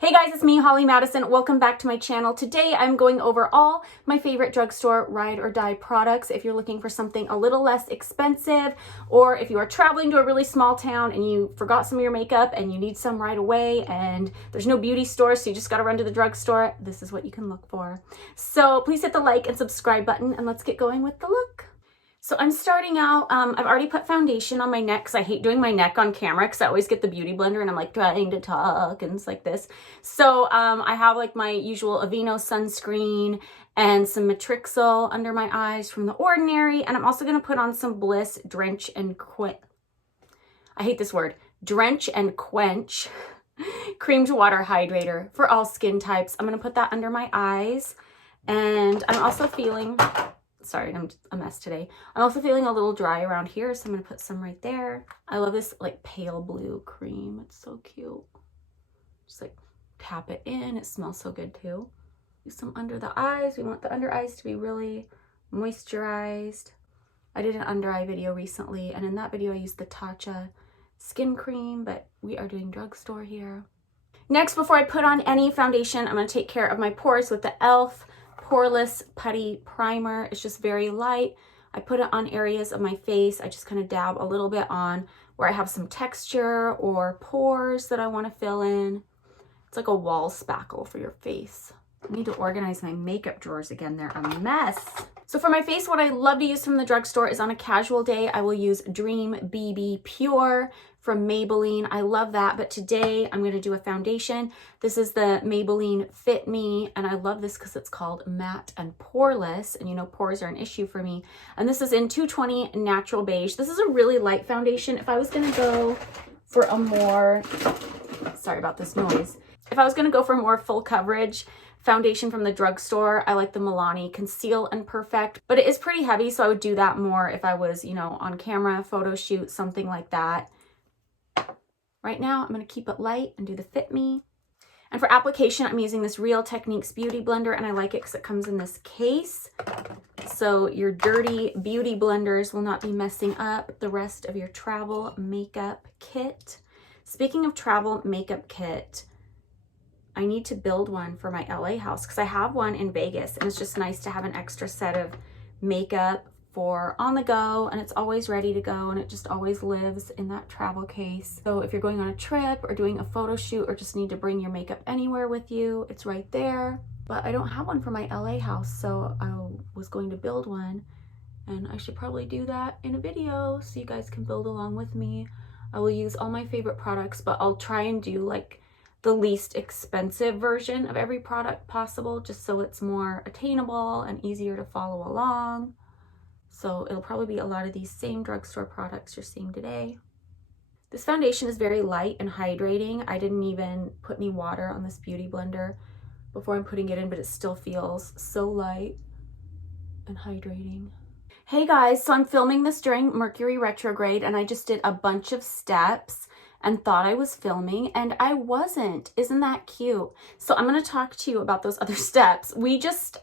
Hey guys, it's me, Holly Madison. Welcome back to my channel. Today I'm going over all my favorite drugstore ride or die products. If you're looking for something a little less expensive, or if you are traveling to a really small town and you forgot some of your makeup and you need some right away and there's no beauty store, so you just gotta run to the drugstore, this is what you can look for. So please hit the like and subscribe button and let's get going with the look. So I'm starting out, I've already put foundation on my neck because I hate doing my neck on camera because I always get the beauty blender and I'm like trying to talk and it's like this. So I have like my usual Aveeno sunscreen and some Matrixyl under my eyes from the Ordinary. And I'm also going to put on some BLISS Drench and Quench. I hate this word. Drench and Quench cream to water hydrator for all skin types. I'm going to put that under my eyes. And I'm also feeling... Sorry, I'm a mess today. I'm also feeling a little dry around here, so I'm going to put some right there. I love this like pale blue cream. It's so cute. Just like tap it in. It smells so good too. Do some under the eyes. We want the under eyes to be really moisturized. I did an under eye video recently, and in that video I used the Tatcha skin cream, but we are doing drugstore here. Next, before I put on any foundation, I'm going to take care of my pores with the e.l.f. Poreless Putty Primer. It's just very light. I put it on areas of my face. I just kind of dab a little bit on where I have some texture or pores that I want to fill in. It's like a wall spackle for your face. I need to organize my makeup drawers again. They're a mess. So for my face, what I love to use from the drugstore is on a casual day, I will use Dream BB Pure from Maybelline. I love that, but today I'm going to do a foundation. This is the Maybelline Fit Me, and I love this because it's called Matte and Poreless, and you know pores are an issue for me. And this is in 220 Natural Beige. This is a really light foundation. If I was going to go for a more, sorry about this noise, if I was going to go for more full coverage foundation from the drugstore, I like the Milani Conceal and Perfect, but it is pretty heavy, so I would do that more if I was, you know, on camera, photo shoot, something like that. Right now, I'm going to keep it light and do the Fit Me. And for application, I'm using this Real Techniques Beauty Blender, and I like it because it comes in this case. So your dirty beauty blenders will not be messing up the rest of your travel makeup kit. Speaking of travel makeup kit, I need to build one for my LA house because I have one in Vegas, and it's just nice to have an extra set of makeup for on the go, and it's always ready to go, and it just always lives in that travel case. So if you're going on a trip or doing a photo shoot or just need to bring your makeup anywhere with you, it's right there. But I don't have one for my LA house, so I was going to build one, and I should probably do that in a video so you guys can build along with me. I will use all my favorite products, but I'll try and do like the least expensive version of every product possible, just so it's more attainable and easier to follow along. So it'll probably be a lot of these same drugstore products you're seeing today. This foundation is very light and hydrating. I didn't even put any water on this beauty blender before I'm putting it in, but it still feels so light and hydrating. Hey guys, so I'm filming this during Mercury retrograde, and I just did a bunch of steps and thought I was filming, and I wasn't. Isn't that cute? So I'm going to talk to you about those other steps. We just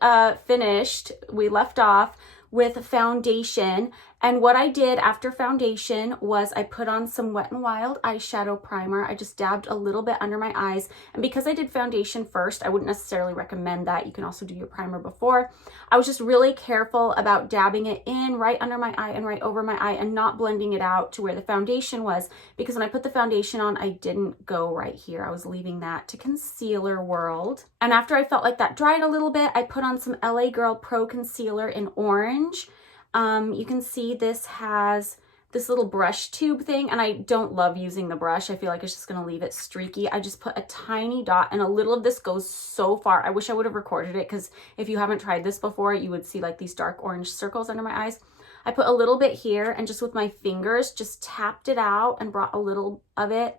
finished, we left off with foundation, and what I did after foundation was I put on some Wet n Wild eyeshadow primer. I just dabbed a little bit under my eyes, and because I did foundation first, I wouldn't necessarily recommend that. You can also do your primer before. I was just really careful about dabbing it in right under my eye and right over my eye and not blending it out to where the foundation was, because when I put the foundation on, I didn't go right here. I was leaving that to concealer world. And after I felt like that dried a little bit, I put on some LA Girl Pro Concealer in orange. You can see this has this little brush tube thing, and I don't love using the brush. I feel like it's just going to leave it streaky. I just put a tiny dot, and a little of this goes so far. I wish I would have recorded it, because if you haven't tried this before, you would see like these dark orange circles under my eyes. I put a little bit here, and just with my fingers, just tapped it out and brought a little of it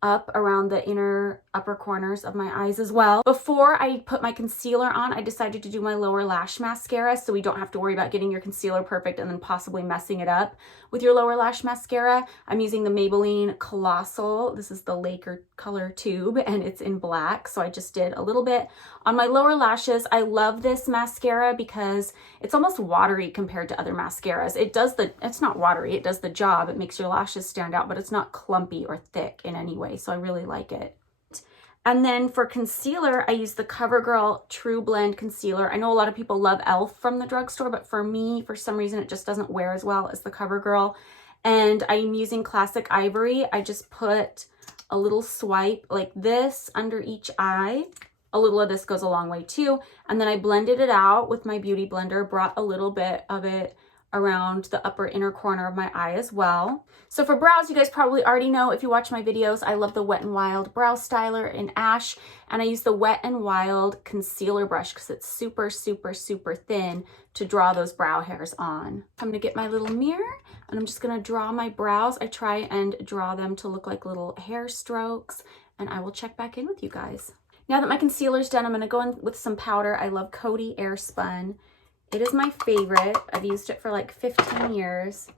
up around the inner upper corners of my eyes as well. Before I put my concealer on, I decided to do my lower lash mascara, so we don't have to worry about getting your concealer perfect and then possibly messing it up with your lower lash mascara. I'm using the Maybelline Collossal. This is the Laker color tube, and it's in black, so I just did a little bit on my lower lashes. I love this mascara because it's almost watery compared to other mascaras. It's not watery, it does the job. It makes your lashes stand out, but it's not clumpy or thick in any way, so I really like it. And then for concealer, I use the CoverGirl True Blend Concealer. I know a lot of people love e.l.f. from the drugstore, but for me, for some reason, it just doesn't wear as well as the CoverGirl. And I'm using Classic Ivory. I just put a little swipe like this under each eye. A little of this goes a long way too. And then I blended it out with my Beauty Blender, brought a little bit of it around the upper inner corner of my eye as well. So for brows, you guys probably already know if you watch my videos, I love the Wet n Wild Brow Styler in Ash, and I use the Wet n Wild concealer brush because it's super, super, super thin to draw those brow hairs on. I'm gonna get my little mirror and I'm just gonna draw my brows. I try and draw them to look like little hair strokes, and I will check back in with you guys. Now that my concealer's done, I'm gonna go in with some powder. I love Coty Airspun. It is my favorite. I've used it for like 15 years.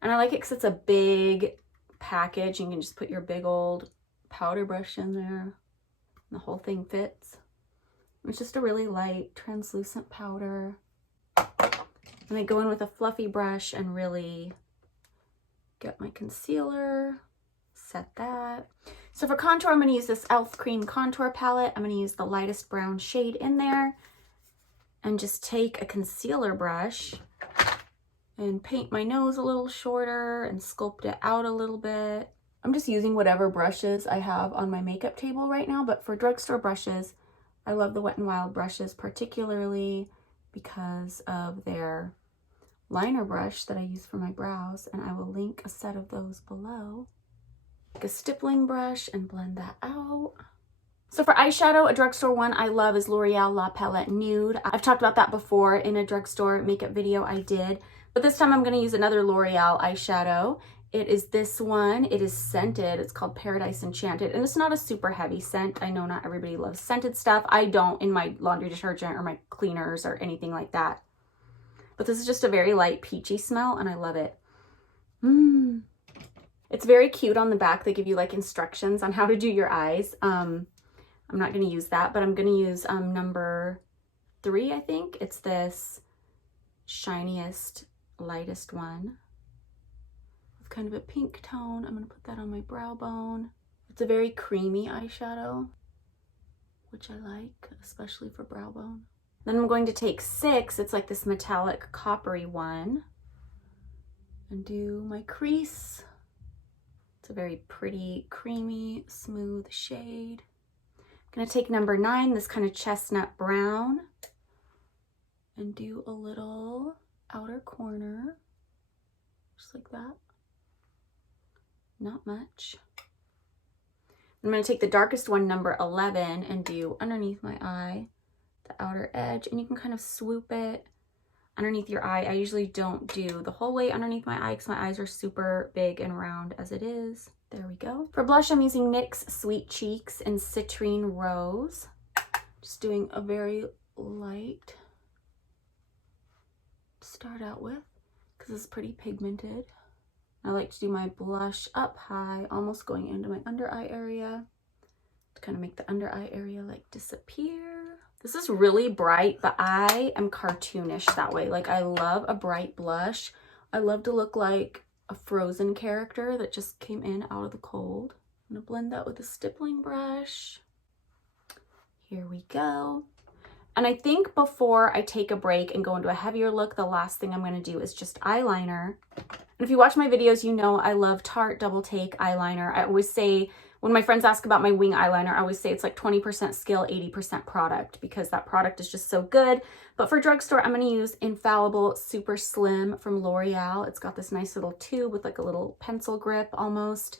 And I like it because it's a big package. You can just put your big old powder brush in there. And the whole thing fits. It's just a really light, translucent powder. And I go in with a fluffy brush and really get my concealer, set that. So for contour, I'm going to use this e.l.f. Cream Contour Palette. I'm going to use the lightest brown shade in there. And just take a concealer brush and paint my nose a little shorter and sculpt it out a little bit. I'm just using whatever brushes I have on my makeup table right now, but for drugstore brushes, I love the Wet n Wild brushes, particularly because of their liner brush that I use for my brows, and I will link a set of those below. Take a stippling brush and blend that out. So for eyeshadow, a drugstore one I love is L'Oreal La Palette Nude. I've talked about that before in a drugstore makeup video I did, but this time I'm going to use another L'Oreal eyeshadow. It is this one. It is scented. It's called Paradise Enchanted, and it's not a super heavy scent. I know not everybody loves scented stuff. I don't in my laundry detergent or my cleaners or anything like that. But this is just a very light peachy smell, and I love it. It's very cute on the back. They give you like instructions on how to do your eyes. I'm not going to use that, but I'm going to use number 3, I think. It's this shiniest, lightest one with kind of a pink tone. I'm going to put that on my brow bone. It's a very creamy eyeshadow, which I like, especially for brow bone. Then I'm going to take 6. It's like this metallic coppery one, and do my crease. It's a very pretty, creamy, smooth shade. Gonna take number 9, this kind of chestnut brown, and do a little outer corner, just like that. Not much. I'm gonna take the darkest one, number 11, and do underneath my eye, the outer edge, and you can kind of swoop it underneath your eye. I usually don't do the whole way underneath my eye because my eyes are super big and round as it is. There we go. For blush, I'm using NYX Sweet Cheeks in Citrine Rose. Just doing a very light to start out with because it's pretty pigmented. I like to do my blush up high, almost going into my under eye area to kind of make the under eye area like disappear. This is really bright, but I am cartoonish that way. Like, I love a bright blush. I love to look like a Frozen character that just came in out of the cold. I'm gonna blend that with a stippling brush. Here we go. And I think before I take a break and go into a heavier look, the last thing I'm gonna do is just eyeliner. And if you watch my videos, you know I love Tarte Double Take eyeliner. I always say, when my friends ask about my wing eyeliner, I always say it's like 20% skill, 80% product, because that product is just so good. But for drugstore, I'm going to use Infallible Super Slim from L'Oreal. It's got this nice little tube with like a little pencil grip almost.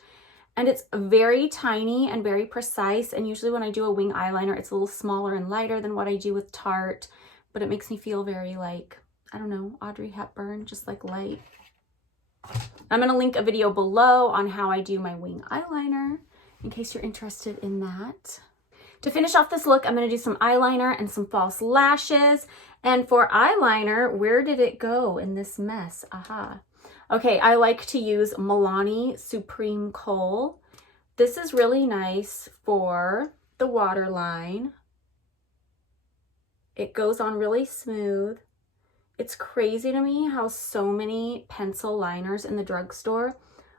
And it's very tiny and very precise. And usually when I do a wing eyeliner, it's a little smaller and lighter than what I do with Tarte. But it makes me feel very like, I don't know, Audrey Hepburn, just like light. I'm going to link a video below on how I do my wing eyeliner, in case you're interested in that. To finish off this look, I'm going to do some eyeliner and some false lashes. And for eyeliner, where did it go in this mess? Aha. Okay, I like to use Milani Supreme Kohl. This is really nice for the waterline. It goes on really smooth. It's crazy to me how so many pencil liners in the drugstore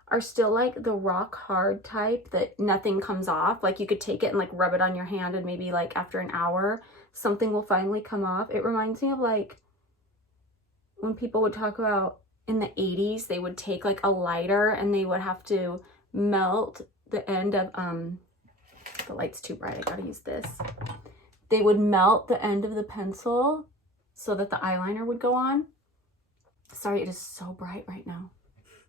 are still like the rock hard type that nothing comes off. Like you could take it and like rub it on your hand and maybe like after an hour, something will finally come off. It reminds me of like when people would talk about in the 80s, they would take like a lighter and they would have to melt the end of, the light's too bright, I gotta use this. They would melt the end of the pencil so that the eyeliner would go on. Sorry, it is so bright right now.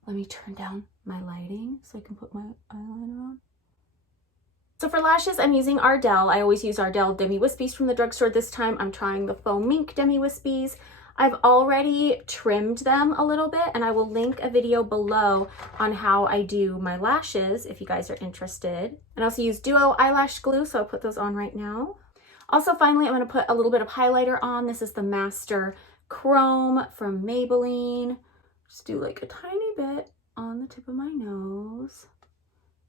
Let me turn down my lighting so I can put my eyeliner on. So for lashes, I'm using Ardell. I always use Ardell Demi Wispies from the drugstore. This time I'm trying the Faux Mink Demi Wispies. I've already trimmed them a little bit, and I will link a video below on how I do my lashes if you guys are interested. And I also use Duo eyelash glue, so I'll put those on right now. Also, finally, I'm going to put a little bit of highlighter on. This is the Master Chrome from Maybelline. Just do like a tiny bit on the tip of my nose.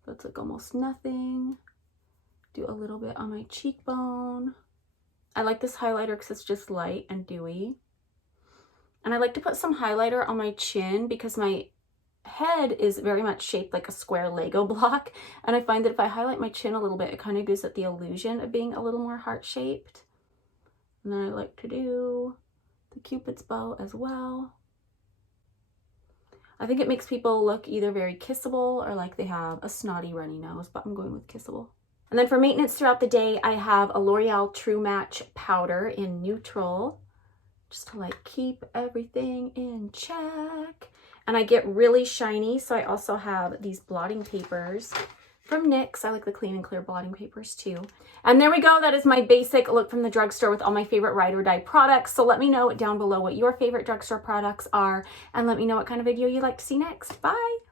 That's like almost nothing. Do a little bit on my cheekbone. I like this highlighter because it's just light and dewy. And I like to put some highlighter on my chin because my head is very much shaped like a square Lego block. And I find that if I highlight my chin a little bit, it kind of gives it the illusion of being a little more heart-shaped. And then I like to do the Cupid's bow as well. I think it makes people look either very kissable or like they have a snotty runny nose, but I'm going with kissable. And then for maintenance throughout the day, I have a L'Oreal True Match powder in neutral, just to like keep everything in check. And I get really shiny, so I also have these blotting papers from NYX. I like the clean and clear blotting papers too. And there we go. That is my basic look from the drugstore with all my favorite ride or die products. So let me know down below what your favorite drugstore products are, and let me know what kind of video you'd like to see next. Bye!